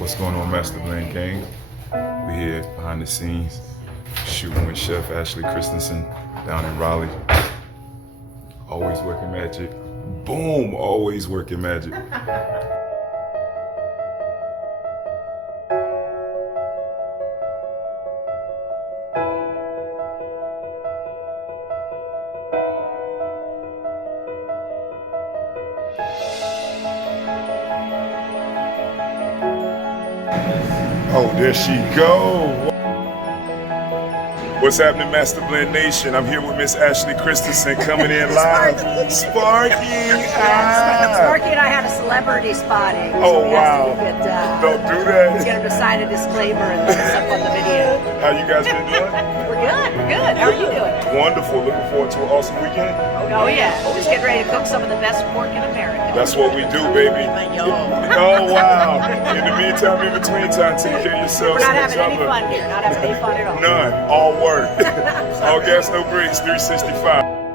What's going on, Master Blend Gang? We here behind the scenes shooting with Chef Ashley Christensen down in Raleigh. Always working magic. Boom! Always working magic. Oh, there she go. What's happening, Master Blend Nation? I'm here with Miss Ashley Christensen coming in live. Sparky! Sparky and I had a celebrity spotting. Oh, so wow. Don't do that. He's going to sign a disclaimer and put us up on the video. How you guys been doing? We're good. How are you doing? Wonderful. Looking forward to an awesome weekend. Oh, yeah. Just getting ready to cook some of the best pork in America. That's what we do, baby. Oh, wow. In the meantime, in between time, take care of yourselves. We're not and having any each other. fun here. Not having any fun at all. None. All work. All gas, no brakes, 365.